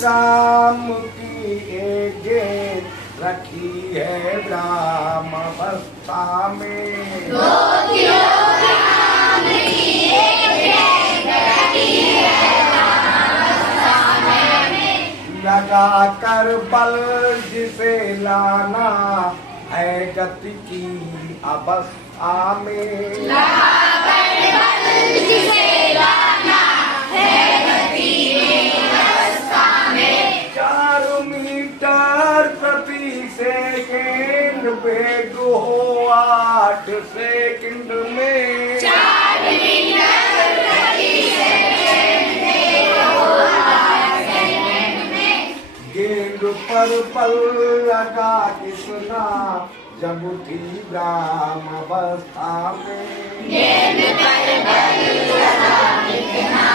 Kilogram की एक गेंद रखी है ग्रामावस्था में। 2 किलोग्राम की एक गेंद रखी है ग्रामावस्था में। लगा कर बल जिसे लाना है गति की अवस्था में। लगा कर बल जिसे लाना है गति की अवस्था में। 4 मीटर प्रति सेकंड वेग हो 8 सेकंड में। 4 मीटर प्रति सेकंड वेग हो 8 सेकंड में। गेंद पर बल लगा कितना जब थी ग्रामावस्था में। गेंद पर बल लगा कितना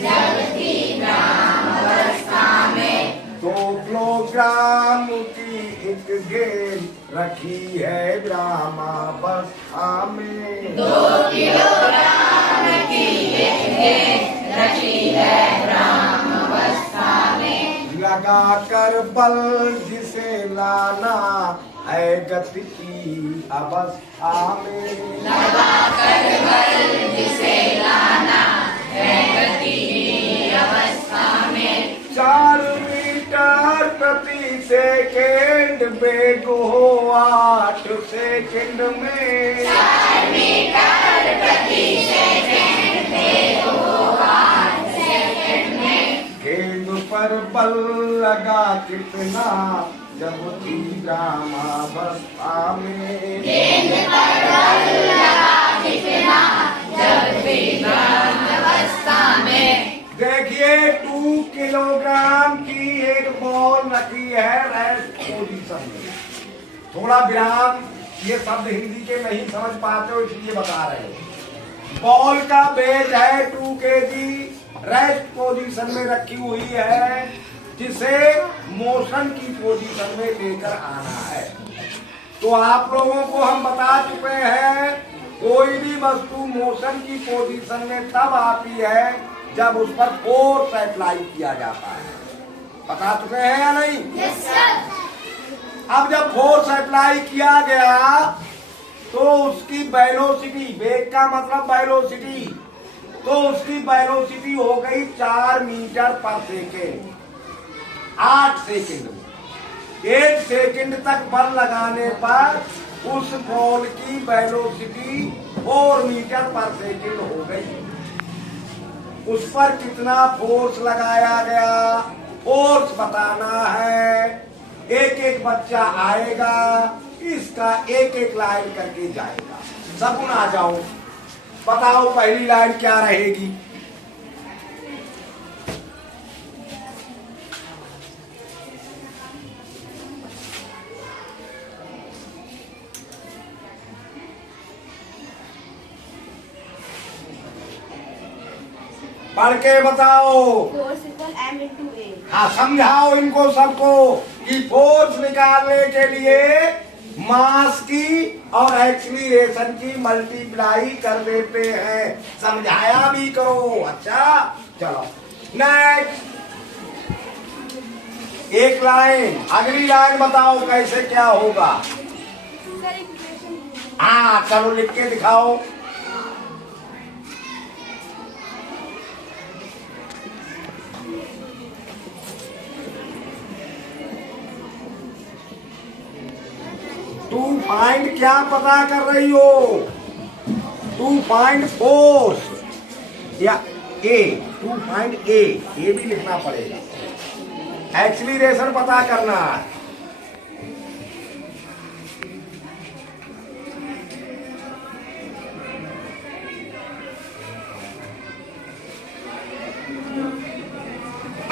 जब थी ग्रामावस्था में। 2 किलोग्राम की एक गेंद रखी है ग्रामावस्था में। 2 किलोग्राम की एक गेंद रखी है ग्रामावस्था में। लगा कर बल जिसे लाना है गति की अवस्था में। लगा कर बल जिसे लाना है गति की अवस्था में। 4 मीटर प्रति सेकंड वेग हो 8 सेकंड में। 4 मीटर प्रति सेकंड वेग हो 8 सेकंड में। गेंद पर बल लगा कितना जब थी ग्रामावस्था में। गेंद पर बल लगा कितना जब थी ग्रामावस्था में। देखिए 2 किलोग्राम की एक बॉल रखी है रेस्ट पोजीशन में। थोड़ा विराम, ये शब्द हिंदी के नहीं समझ पाते हो इसलिए बता रहे हैं। बॉल का वेट है 2 kg, रेस्ट पोजीशन में रखी हुई है जिसे मोशन की पोजीशन में लेकर आना है। तो आप लोगों को हम बता चुके हैं कोई भी वस्तु मोशन की पोजीशन में तब आती है जब उस पर फोर्स अप्लाई किया जाता है। बता चुके हैं या नहीं? Yes sir. अब जब फोर्स अप्लाई किया गया तो उसकी वेलोसिटी, वेग का मतलब वेलोसिटी, तो उसकी वेलोसिटी हो गई 4 मीटर पर सेकेंड 8 सेकेंड में। 1 सेकेंड तक बल लगाने पर उस बॉल की वेलोसिटी 4 मीटर पर सेकेंड हो गई। उस पर कितना फोर्स लगाया गया, फोर्स बताना है। एक एक बच्चा आएगा, इसका एक एक लाइन करके जाएगा। सगुन आ जाओ, बताओ पहली लाइन क्या रहेगी? पढ़ के बताओ। Force equal m into a। हाँ, समझाओ इनको सबको कि फोर्स निकालने के लिए मास की और एक्सीलरेशन की मल्टीप्लाई कर देते हैं। समझाया भी करो। अच्छा चलो नेक्स्ट, एक लाइन, अगली लाइन बताओ कैसे क्या होगा। Sir equation. हाँ चलो लिख के दिखाओ। टू फाइंड क्या पता कर रही हो? टू फाइंड फोर्स या ए, टू फाइंड ए भी लिखना पड़ेगा। एक्सीलरेशन पता करना है।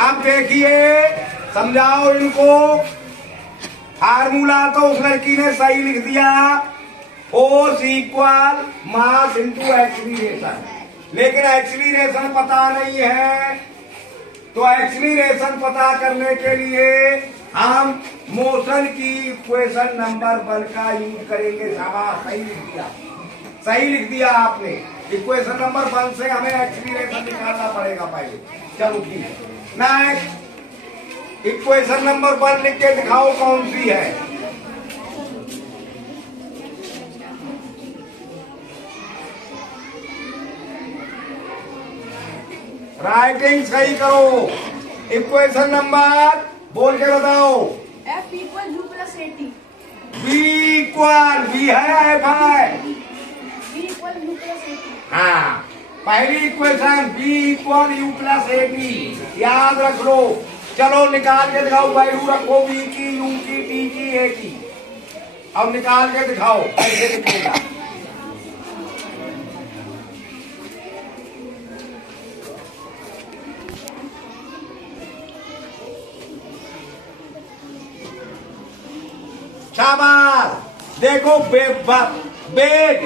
अब देखिए, समझाओ इनको। फार्मूला तो उस लड़की ने सही लिख दिया, force equal mass into acceleration, लेकिन एक्सीलरेशन पता नहीं है। तो एक्सीलरेशन पता करने के लिए हम मोशन की इक्वेशन नंबर 1 का यूज करेंगे। शाबाश, सही लिख दिया, सही लिख दिया आपने। इक्वेशन नंबर 1 से हमें एक्सीलरेशन निकालना पड़ेगा पहले। चलो ठीक है। नेक्स्ट, इक्वेशन नंबर 1 लिख के दिखाओ कौन सी है। राइटिंग सही करो। इक्वेशन नंबर बोल के बताओ। F equal U plus AT. V equal V है एफ है। V equal U plus AT. हाँ, पहली equation V equal U plus A T, याद रख लो। चलो निकाल के दिखाओ, वैल्यू रखो बी की, यू की, टी की, ए की। अब निकाल के दिखाओ कैसे दिखेगा। शाबाश। देखो वेग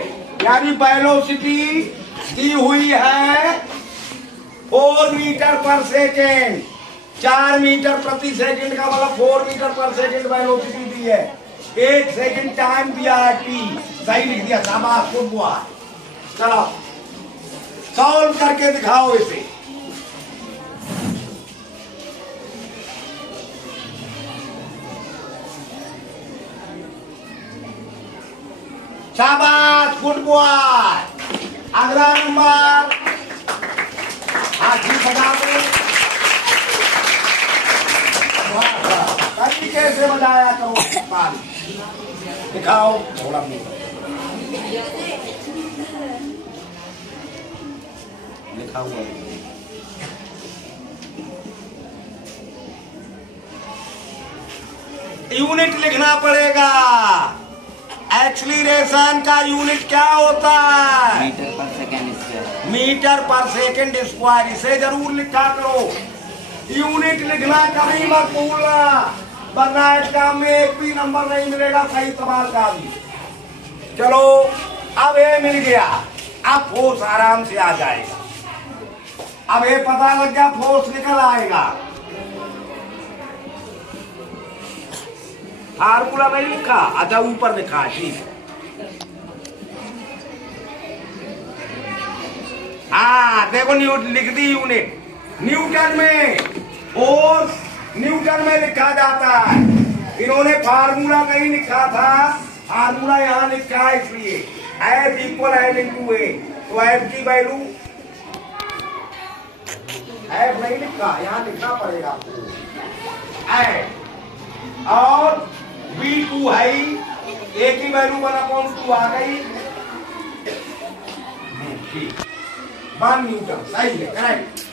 यानी वेलोसिटी दी हुई है 4 मीटर पर सेकेंड। 4 मीटर प्रति सेकंड का मतलब 4 मीटर पर सेकंड वेलोसिटी दी है। 1 सेकंड टाइम दिया है टी। सही लिख दिया, शाबाश गुड बॉय। चलो सॉल्व करके दिखाओ इसे। शाबाश गुड बॉय। अगला नंबर हाथी बजा दो। तरीके से बजाया करो। दिखाओ थोड़ा लिखा हुआ यूनिट लिखना पड़ेगा। एक्सीलरेशन का यूनिट क्या होता है? मीटर पर सेकेंड स्क्वायर। मीटर पर सेकंड स्क्वायर। इसे जरूर लिखा करो। यूनिट लिखना कभी मत भूलना, वरना एग्जाम में एक भी नंबर नहीं मिलेगा सही सवाल का भी। चलो अब ये मिल गया, अब फोर्स आराम से आ जाएगा। अब ये पता लग गया फोर्स निकल आएगा। फार्मूला नहीं लिखा, अच्छा ऊपर लिखा, ठीक है। हाँ देखो लिख दी यूनिट। न्यूटन में फोर्स न्यूटन में लिखा जाता है। इन्होंने फार्मूला नहीं लिखा था, फार्मूला यहाँ लिखा है इसलिए F इक्वल एल इंटू ए। तो F की वैल्यू F नहीं लिखा, यहाँ लिखना पड़ेगा आपको F। और V2 है, ए की वैल्यू 1/2 आ गई। ठीक 1 न्यूटन सही है, करेक्ट।